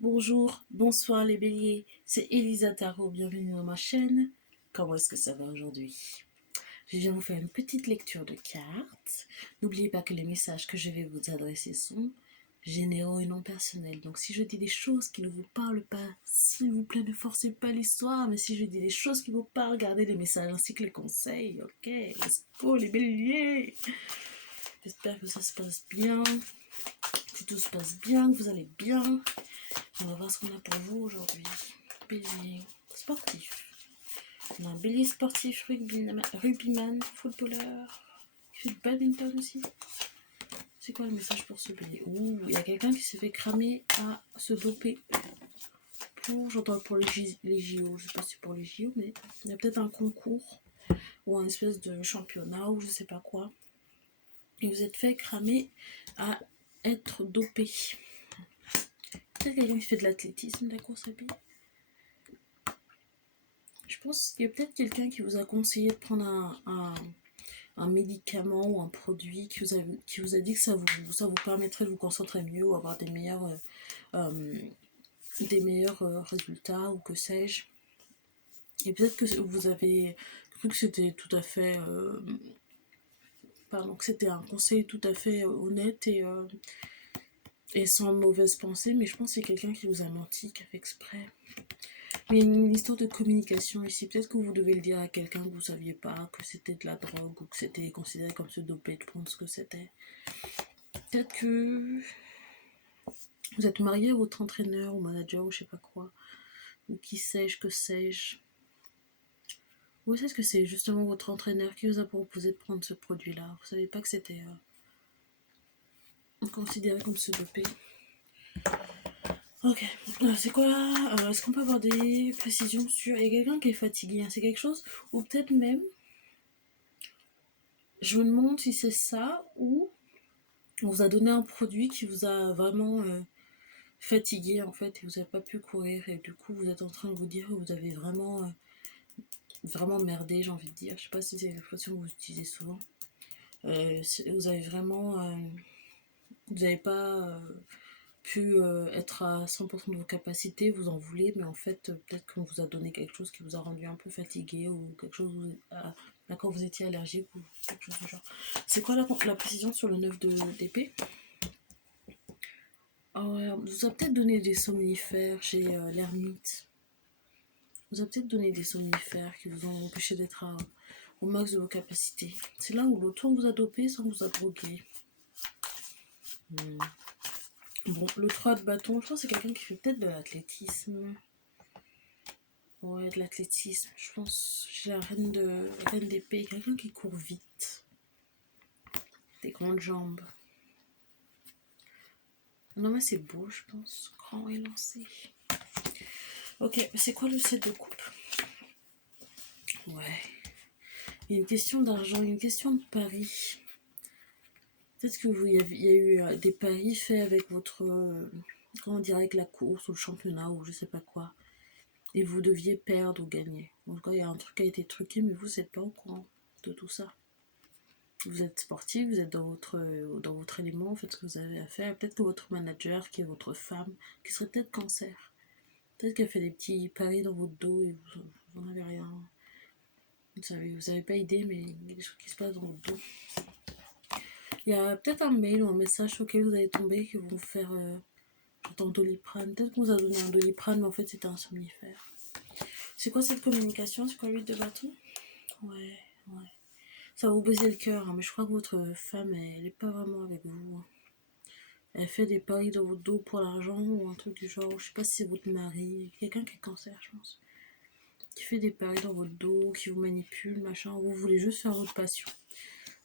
Bonjour, bonsoir les béliers, c'est Elisa Tarot, bienvenue dans ma chaîne. Comment est-ce que ça va aujourd'hui? Je viens vous faire une petite lecture de cartes. N'oubliez pas que les messages que je vais vous adresser sont généraux et non personnels. Donc si je dis des choses qui ne vous parlent pas, s'il vous plaît ne forcez pas l'histoire, mais si je dis des choses qui vous parlent, gardez les messages ainsi que les conseils. Ok, let's go les béliers. J'espère que ça se passe bien, que tout se passe bien, que vous allez bien. On va voir ce qu'on a pour vous aujourd'hui. Bélier sportif. On a un bélier sportif, rugbyman, footballeur. Il fait du badminton aussi. C'est quoi le message pour ce bélier? Ouh, il y a quelqu'un qui s'est fait cramer à se doper. J'entends pour les JO, je sais pas si c'est pour les JO, mais il y a peut-être un concours ou un espèce de championnat ou je sais pas quoi. Et vous êtes fait cramer à être dopé. Peut-être quelqu'un qui fait de l'athlétisme, de la course à pied. Je pense qu'il y a peut-être quelqu'un qui vous a conseillé de prendre un médicament ou un produit qui vous a dit que ça vous permettrait de vous concentrer mieux ou avoir des meilleurs résultats ou que sais-je. Et peut-être que vous avez cru que c'était tout à fait... que c'était un conseil tout à fait honnête et sans mauvaise pensée, mais je pense que c'est quelqu'un qui vous a menti, qui a fait exprès. Il y a une histoire de communication ici. Peut-être que vous devez le dire à quelqu'un que vous ne saviez pas que c'était de la drogue ou que c'était considéré comme se doper de prendre ce que c'était. Peut-être que vous êtes marié à votre entraîneur ou manager ou je sais pas quoi. Ou qui sais-je, que sais-je. Ou est-ce que c'est justement votre entraîneur qui vous a proposé de prendre ce produit-là? Vous savez pas que c'était considéré comme se doper. Ok, c'est quoi? Est-ce qu'on peut avoir des précisions sur... Il y a quelqu'un qui est fatigué, hein. C'est quelque chose, ou peut-être même, je me demande si c'est ça, ou on vous a donné un produit qui vous a vraiment fatigué en fait, et vous n'avez pas pu courir, et du coup vous êtes en train de vous dire que vous avez vraiment merdé, j'ai envie de dire. Je sais pas si c'est l'expression que vous utilisez souvent. Vous avez vraiment... vous n'avez pas... pu être à 100% de vos capacités, vous en voulez, mais en fait, peut-être qu'on vous a donné quelque chose qui vous a rendu un peu fatigué ou quelque chose à laquelle vous étiez allergique ou quelque chose du genre. C'est quoi la précision sur le 9 d'épée? On vous a peut-être donné des somnifères chez l'ermite. On vous a peut-être donné des somnifères qui vous ont empêché d'être au max de vos capacités. C'est là où l'autre on vous a dopé sans vous a drogué. Bon, le 3 de bâton, je pense que c'est quelqu'un qui fait peut-être de l'athlétisme. Ouais, de l'athlétisme. Je pense j'ai la reine d'épée, quelqu'un qui court vite. Des grandes jambes. Un homme assez beau, je pense. Grand et lancé. Ok, c'est quoi le 7 de coupe? Ouais. Il y a une question d'argent, une question de pari. Peut-être que il y a eu des paris faits avec votre... comment dire, avec la course ou le championnat ou je sais pas quoi. Et vous deviez perdre ou gagner. En tout cas, il y a un truc qui a été truqué, mais vous n'êtes pas au courant de tout ça. Vous êtes sportif, vous êtes dans votre élément, faites ce que vous avez à faire. Peut-être que votre manager, qui est votre femme, qui serait peut-être cancer, peut-être qu'elle fait des petits paris dans votre dos et vous n'en avez rien. Vous avez pas idée, mais il y a des choses qui se passent dans votre dos. Il y a peut-être un mail ou un message sur lequel vous allez tomber qui vont vous faire... j'entends Doliprane. Peut-être qu'on vous a donné un Doliprane, mais en fait c'était un somnifère. C'est quoi cette communication? C'est quoi l'huile de bâton? Ouais. Ça va vous briser le cœur, hein, mais je crois que votre femme, elle est pas vraiment avec vous. Hein. Elle fait des paris dans votre dos pour l'argent ou un truc du genre. Je sais pas si c'est votre mari, quelqu'un qui est cancer, je pense. Qui fait des paris dans votre dos, qui vous manipule, machin. Vous voulez juste faire votre passion.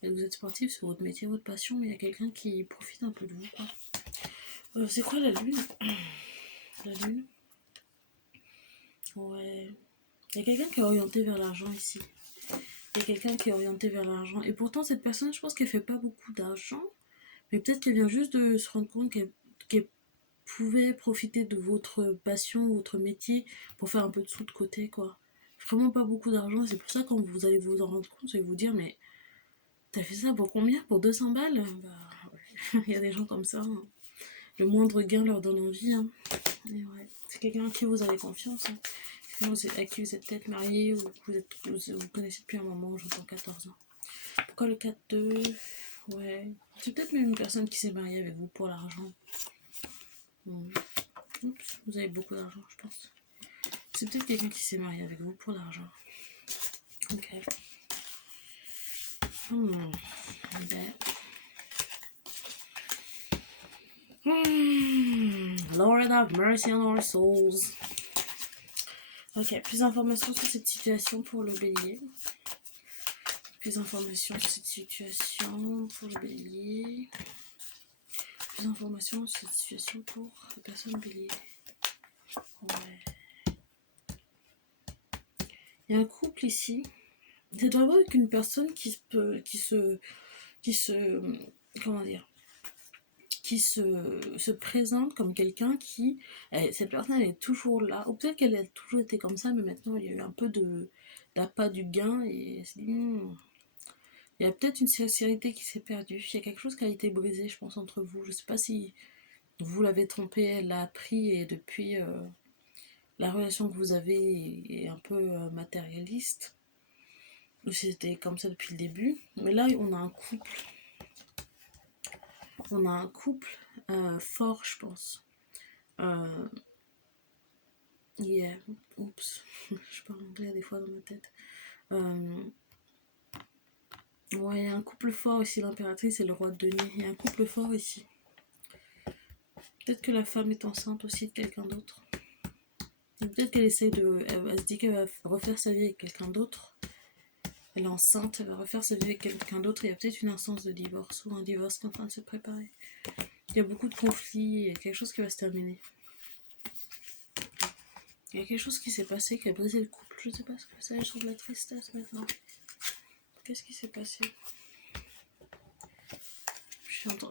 Et vous êtes sportif, c'est votre métier, votre passion, mais il y a quelqu'un qui profite un peu de vous, quoi. C'est quoi la lune? La lune? Ouais. Il y a quelqu'un qui est orienté vers l'argent ici. Il y a quelqu'un qui est orienté vers l'argent. Et pourtant, cette personne, je pense qu'elle fait pas beaucoup d'argent. Mais peut-être qu'elle vient juste de se rendre compte qu'elle pouvait profiter de votre passion, votre métier, pour faire un peu de sous de côté, quoi. Vraiment pas beaucoup d'argent. C'est pour ça, quand vous allez vous en rendre compte, vous allez vous dire, mais t'as fait ça pour combien? Pour 200 balles? Bah, ouais. Il y a des gens comme ça. Hein. Le moindre gain leur donne envie. Hein. Et ouais. C'est quelqu'un à qui vous avez confiance. Hein. À qui vous êtes peut-être marié ou que vous connaissez depuis un moment, j'entends 14 ans. Pourquoi le 4-2? Ouais. C'est peut-être même une personne qui s'est mariée avec vous pour l'argent. Oups, vous avez beaucoup d'argent, je pense. C'est peut-être quelqu'un qui s'est marié avec vous pour l'argent. Ok. Lord have mercy on our souls. Ok, plus d'informations sur cette situation pour le bélier. Plus d'informations sur cette situation pour le bélier. Plus d'informations sur cette situation pour la personne bélier. Ouais. Il y a un couple ici. C'est vraiment avec une personne qui se comment dire, qui se présente comme quelqu'un qui, cette personne elle est toujours là, ou peut-être qu'elle a toujours été comme ça, mais maintenant il y a eu un peu d'appât du gain et elle s'est dit, il y a peut-être une sincérité qui s'est perdue, il y a quelque chose qui a été brisé, je pense, entre vous. Je sais pas si vous l'avez trompé, elle l'a appris et depuis la relation que vous avez est un peu matérialiste. C'était comme ça depuis le début, mais là on a un couple. On a un couple fort, je pense. Yeah. Oups. Je parle anglais des fois dans ma tête. Ouais, il y a un couple fort ici, l'impératrice et le roi de denier. Il y a un couple fort ici. Peut-être que la femme est enceinte aussi de quelqu'un d'autre. Peut-être qu'elle essaie de... Elle se dit qu'elle va refaire sa vie avec quelqu'un d'autre. Elle est enceinte, elle va refaire sa vie avec quelqu'un d'autre. Il y a peut-être une instance de divorce ou un divorce qui est en train de se préparer. Il y a beaucoup de conflits et quelque chose qui va se terminer. Il y a quelque chose qui s'est passé qui a brisé le couple. Je sais pas ce que c'est, je trouve de la tristesse maintenant. Qu'est-ce qui s'est passé?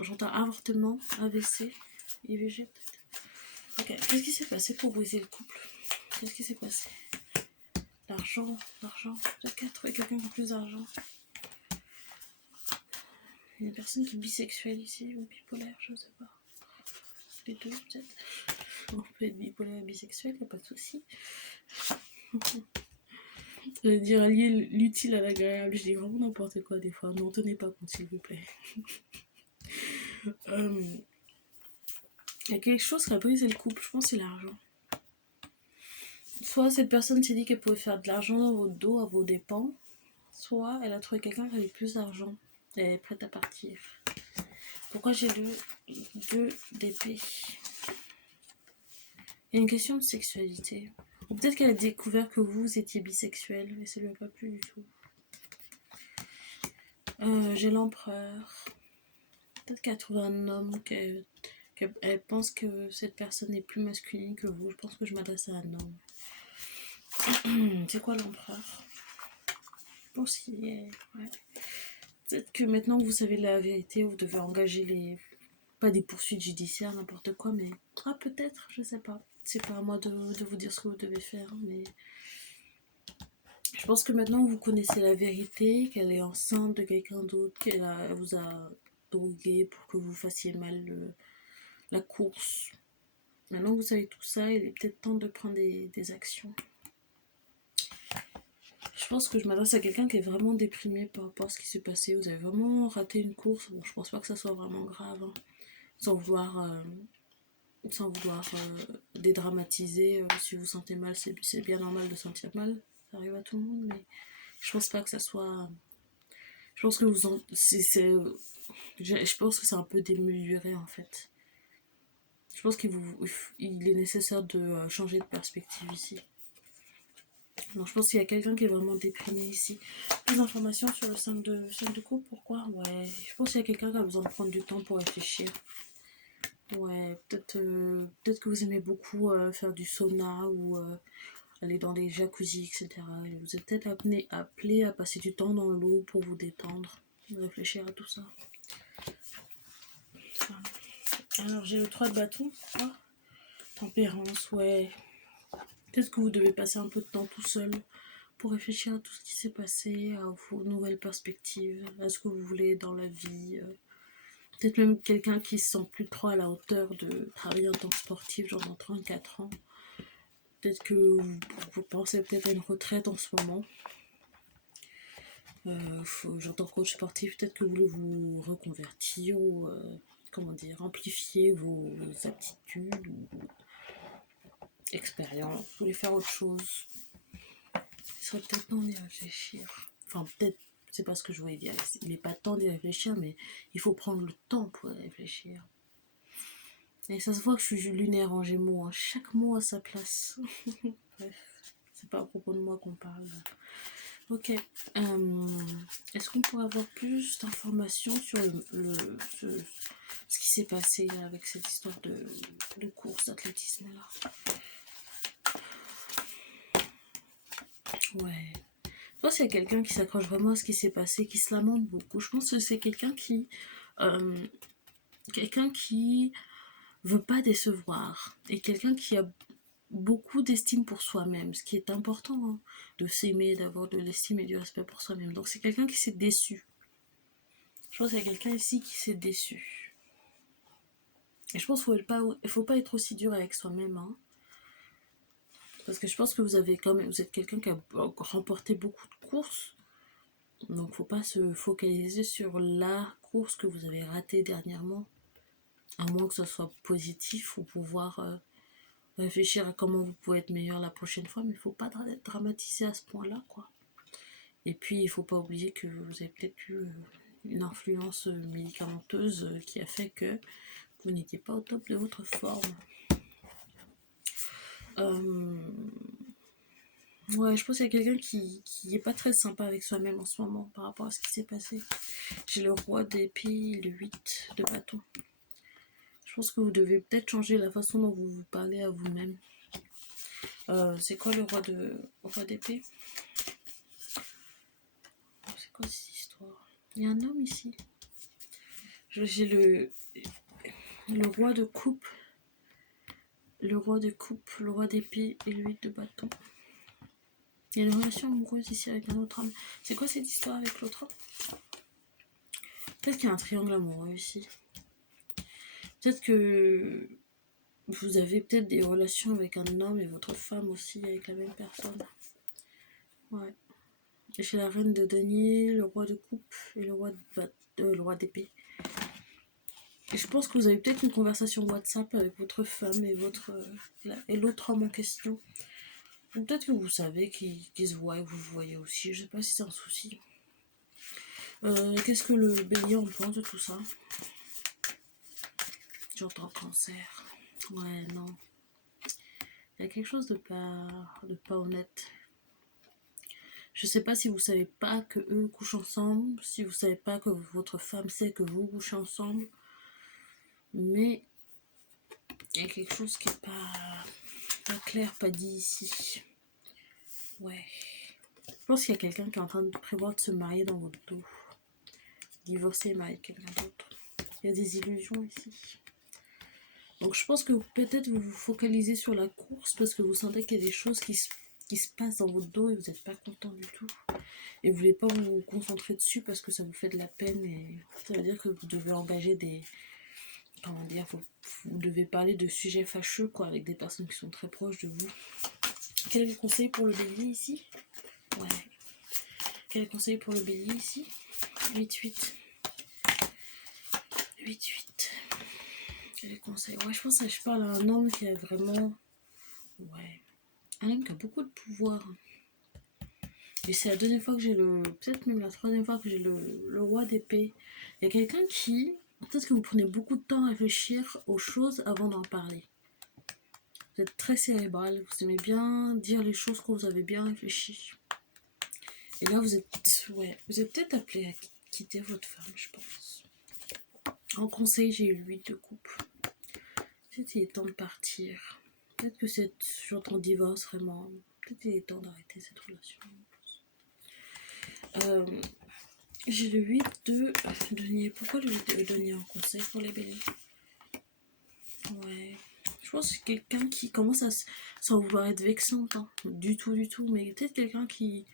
J'entends avortement, AVC, IVG peut-être. Ok, qu'est-ce qui s'est passé pour briser le couple? Qu'est-ce qui s'est passé? L'argent. Peut-être qu'elle a trouvé quelqu'un qui a plus d'argent. Il y a une personne qui est bisexuelle ici, ou bipolaire, je sais pas. Les deux peut-être. On peut être bipolaire et bisexuel, y a pas de souci. Je veux dire allier l'utile à l'agréable, je dis vraiment n'importe quoi des fois. N'en tenez pas compte s'il vous plaît. Il y a quelque chose qui a brisé le couple, je pense que c'est l'argent. Soit cette personne s'est dit qu'elle pouvait faire de l'argent dans votre dos à vos dépens, soit elle a trouvé quelqu'un qui avait plus d'argent et elle est prête à partir. Pourquoi j'ai deux d'épée? Il y a une question de sexualité. Ou peut-être qu'elle a découvert que vous étiez bisexuel et ça lui a pas plu du tout. J'ai l'empereur. Peut-être qu'elle a trouvé un homme qu'elle pense que cette personne est plus masculine que vous. Je pense que je m'adresse à un homme. C'est quoi l'empereur? Conseiller, ouais. Peut-être que maintenant que vous savez la vérité, vous devez engager pas des poursuites judiciaires, n'importe quoi, mais... Ah, peut-être, je sais pas. C'est pas à moi de vous dire ce que vous devez faire, mais... Je pense que maintenant que vous connaissez la vérité, qu'elle est enceinte de quelqu'un d'autre, qu'elle vous a drogué pour que vous fassiez mal la course. Maintenant que vous savez tout ça, il est peut-être temps de prendre des actions. Je pense que je m'adresse à quelqu'un qui est vraiment déprimé par rapport à ce qui s'est passé. Vous avez vraiment raté une course. Bon, je pense pas que ça soit vraiment grave, hein. Sans vouloir dédramatiser. Si vous vous sentez mal, c'est bien normal de sentir mal. Ça arrive à tout le monde, mais je pense pas que ça soit... Je pense que je pense que c'est un peu démesuré en fait. Je pense qu'il est nécessaire de changer de perspective ici. Non, je pense qu'il y a quelqu'un qui est vraiment déprimé ici. Plus d'informations sur le 5 de coupe, pourquoi? Ouais, je pense qu'il y a quelqu'un qui a besoin de prendre du temps pour réfléchir. Ouais, peut-être que vous aimez beaucoup faire du sauna ou aller dans les jacuzzis, etc. Et vous êtes peut-être appelé à passer du temps dans l'eau pour vous détendre, réfléchir à tout ça. Alors j'ai le 3 de bâton. Oh, tempérance, ouais. Peut-être que vous devez passer un peu de temps tout seul pour réfléchir à tout ce qui s'est passé, à vos nouvelles perspectives, à ce que vous voulez dans la vie. Peut-être même quelqu'un qui se sent plus trop à la hauteur de travailler en tant que sportif, genre dans 34 ans. Peut-être que vous pensez peut-être à une retraite en ce moment. J'entends coach sportif, peut-être que vous voulez vous reconvertir ou comment dire, amplifier vos aptitudes ou expériences, vous voulez faire autre chose. Il serait peut-être temps d'y réfléchir. Enfin, peut-être, c'est pas ce que je voulais dire. Il n'est pas temps d'y réfléchir, mais il faut prendre le temps pour y réfléchir. Et ça se voit que je suis lunaire en Gémeaux, hein. Chaque mot à sa place. Bref, c'est pas à propos de moi qu'on parle. Ok. Est-ce qu'on pourrait avoir plus d'informations sur ce qui s'est passé avec cette histoire de course d'athlétisme là? Ouais. Je pense qu'il y a quelqu'un qui s'accroche vraiment à ce qui s'est passé, qui se lamente beaucoup. Je pense que c'est quelqu'un qui veut pas décevoir et quelqu'un qui a beaucoup d'estime pour soi-même, ce qui est important, hein, de s'aimer, d'avoir de l'estime et du respect pour soi-même. Donc c'est quelqu'un qui s'est déçu. Je pense qu'il y a quelqu'un ici qui s'est déçu. Et je pense qu'il ne faut pas être aussi dur avec soi-même, hein. Parce que je pense que vous êtes quelqu'un qui a remporté beaucoup de courses. Donc faut pas se focaliser sur la course que vous avez ratée dernièrement. À moins que ce soit positif ou pouvoir réfléchir à comment vous pouvez être meilleur la prochaine fois. Mais il faut pas dramatiser à ce point-là, quoi. Et puis il faut pas oublier que vous avez peut-être eu une influence médicamenteuse qui a fait que vous n'étiez pas au top de votre forme. Ouais, je pense qu'il y a quelqu'un qui est pas très sympa avec soi-même en ce moment par rapport à ce qui s'est passé. J'ai le roi d'épée et le 8 de bâton. Je pense que vous devez peut-être changer la façon dont vous vous parlez à vous-même. C'est quoi le roi d'épée? C'est quoi cette histoire? Il y a un homme ici. J'ai le roi de coupe. Le roi de coupe, le roi d'épée et le 8 de bâton. Il y a une relation amoureuse ici avec un autre homme. C'est quoi cette histoire avec l'autre homme? Peut-être qu'il y a un triangle amoureux ici. Peut-être que vous avez peut-être des relations avec un homme et votre femme aussi avec la même personne. Ouais. Et chez la reine de denier, le roi de coupe et le roi d'épée. Et je pense que vous avez peut-être une conversation WhatsApp avec votre femme et l'autre homme en question. Ou peut-être que vous savez qu'ils se voient et vous vous voyez aussi. Je sais pas si c'est un souci. Qu'est-ce que le bélier en pense de tout ça? J'entends cancer. Ouais, non. Il y a quelque chose de pas honnête. Je sais pas si vous savez pas que eux couchent ensemble, si vous savez pas que votre femme sait que vous couchez ensemble, mais il y a quelque chose qui est pas clair, pas dit ici. Ouais. Je pense qu'il y a quelqu'un qui est en train de prévoir de se marier dans votre dos. Divorcer et marier quelqu'un d'autre. Il y a des illusions ici. Donc je pense que peut-être vous vous focalisez sur la course parce que vous sentez qu'il y a des choses qui se passent dans votre dos et vous n'êtes pas content du tout. Et vous voulez pas vous concentrer dessus parce que ça vous fait de la peine et ça veut dire que vous devez engager vous devez parler de sujets fâcheux quoi, avec des personnes qui sont très proches de vous. Quel est le conseil pour le bélier ici? Ouais. Quel est le conseil pour le bélier ici? 8-8. 8-8. Quel est le conseil? Ouais, je pense que je parle à un homme qui a vraiment... Ouais. Un homme qui a beaucoup de pouvoir. Et c'est la deuxième fois que j'ai peut-être même la troisième fois que j'ai le roi d'épée. Il y a quelqu'un qui... Peut-être que vous prenez beaucoup de temps à réfléchir aux choses avant d'en parler. Vous êtes très cérébral. Vous aimez bien dire les choses quand vous avez bien réfléchi. Et là, vous êtes peut-être appelé à quitter votre femme, je pense. En conseil, j'ai eu le 8 de coupe. Peut-être qu'il est temps de partir. Peut-être que j'entends divorce vraiment. Peut-être qu'il est temps d'arrêter cette relation. J'ai le 8 de denier. Pourquoi le 8 de denier en conseil pour les béliers? Ouais. Je pense que c'est quelqu'un qui commence sans vouloir être vexante. Hein. Du tout. Mais peut-être quelqu'un qui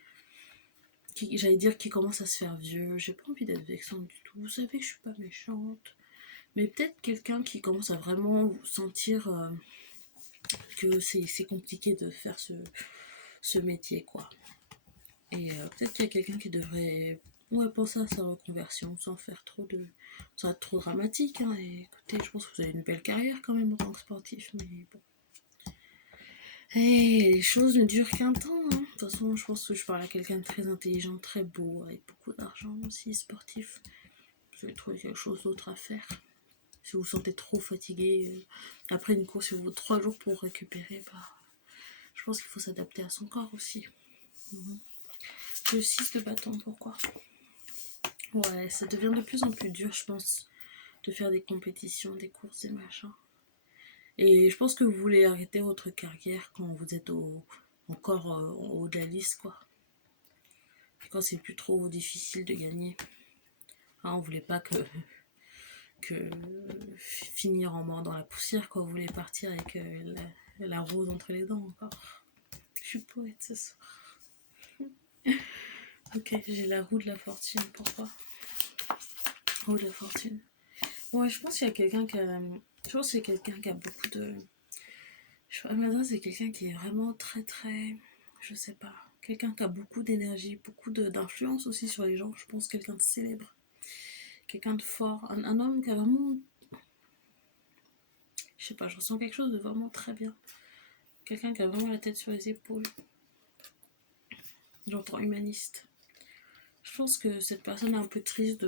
j'allais dire qui commence à se faire vieux. J'ai pas envie d'être vexante du tout. Vous savez que je suis pas méchante. Mais peut-être quelqu'un qui commence à vraiment sentir que c'est compliqué de faire ce métier, quoi. Et peut-être qu'il y a quelqu'un qui devrait penser à sa reconversion sans faire trop de... sans être trop dramatique. Hein. Et écoutez, je pense que vous avez une belle carrière quand même en tant que sportif, mais bon. Et les choses ne durent qu'un temps. Hein. De toute façon, je pense que je parle à quelqu'un de très intelligent, très beau, avec beaucoup d'argent aussi, sportif. Vous allez trouver quelque chose d'autre à faire. Si vous vous sentez trop fatigué, après une course, il vous faut 3 jours pour récupérer, je pense qu'il faut s'adapter à son corps aussi. Le 6 de bâton, pourquoi? Ouais, ça devient de plus en plus dur, je pense, de faire des compétitions, des courses, des machins. Et je pense que vous voulez arrêter votre carrière quand vous êtes encore en haut de la liste, quoi. Et quand c'est plus trop difficile de gagner. Hein, on voulait pas que finir en mort dans la poussière, quoi. Vous voulez partir avec la rose entre les dents, encore. Je suis poète ce soir. Ok, j'ai la roue de la fortune, pourquoi? Roue de la fortune. Ouais, je pense qu'il y a quelqu'un qui a... Je pense qu'il y a quelqu'un qui a beaucoup de... Maintenant, c'est quelqu'un qui est vraiment très, très... Je sais pas. Quelqu'un qui a beaucoup d'énergie, beaucoup d'influence aussi sur les gens. Je pense quelqu'un de célèbre. Quelqu'un de fort. Un homme qui a vraiment... Je sais pas, je ressens quelque chose de vraiment très bien. Quelqu'un qui a vraiment la tête sur les épaules. J'entends humaniste. Je pense que cette personne est un peu triste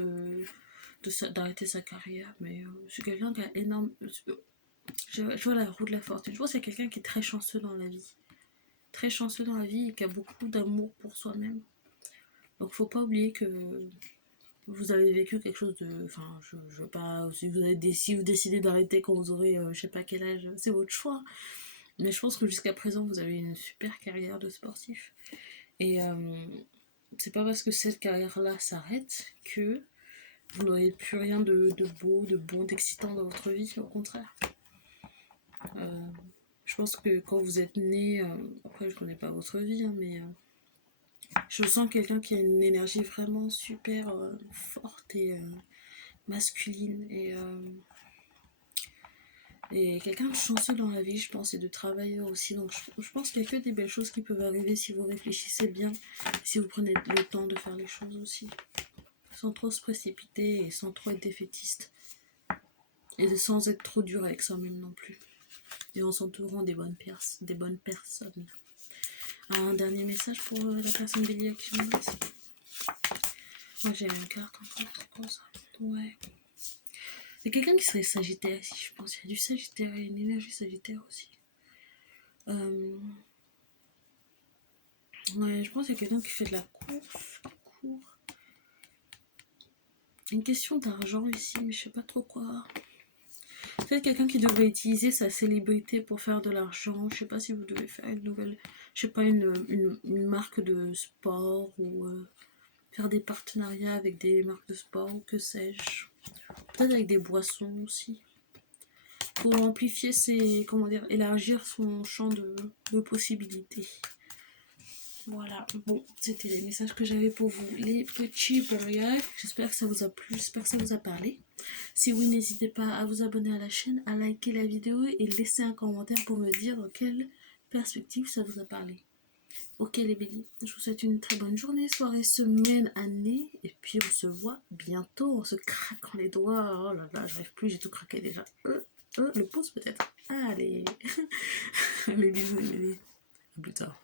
d'arrêter sa carrière, mais c'est quelqu'un qui a énorme... Je vois la roue de la fortune. Je pense que c'est quelqu'un qui est très chanceux dans la vie. Très chanceux dans la vie et qui a beaucoup d'amour pour soi-même. Donc faut pas oublier que vous avez vécu quelque chose de... Enfin, je veux pas... Si vous décidez d'arrêter quand vous aurez je sais pas quel âge, c'est votre choix. Mais je pense que jusqu'à présent, vous avez une super carrière de sportif. Et c'est pas parce que cette carrière-là s'arrête que vous n'aurez plus rien de beau, de bon, d'excitant dans votre vie, au contraire. Je pense que quand vous êtes né, après je connais pas votre vie, hein, mais je sens quelqu'un qui a une énergie vraiment super forte et masculine et quelqu'un de chanceux dans la vie, je pense, et de travailleur aussi. Donc je pense qu'il y a que des belles choses qui peuvent arriver si vous réfléchissez bien, si vous prenez le temps de faire les choses aussi, sans trop se précipiter et sans trop être défaitiste. Et sans être trop dur avec soi-même non plus. Et en s'entourant des bonnes personnes. Un dernier message pour la personne bélier à qui je m'adresse. Moi j'ai une carte encore, c'est quoi ça? Ouais. Il y a quelqu'un qui serait sagittaire ici, je pense. Il y a du sagittaire, il y a une énergie sagittaire aussi. Ouais, je pense qu'il y a quelqu'un qui fait de la course, qui court. Une question d'argent ici, mais je sais pas trop quoi. Peut-être quelqu'un qui devrait utiliser sa célébrité pour faire de l'argent. Je sais pas si vous devez faire une nouvelle, je sais pas, une marque de sport ou faire des partenariats avec des marques de sport ou que sais-je. Peut-être avec des boissons aussi. Pour amplifier élargir son champ de possibilités. Voilà, bon, c'était les messages que j'avais pour vous, les petits barrières. J'espère que ça vous a plu, j'espère que ça vous a parlé. Si oui, n'hésitez pas à vous abonner à la chaîne, à liker la vidéo et laisser un commentaire pour me dire dans quelle perspective ça vous a parlé. Ok les béliers, je vous souhaite une très bonne journée, soirée, semaine, année, et puis on se voit bientôt, on se craquant les doigts. Oh là là, j'arrive plus, j'ai tout craqué déjà. Le pouce peut-être. Allez, les bisous les béliers, à plus tard.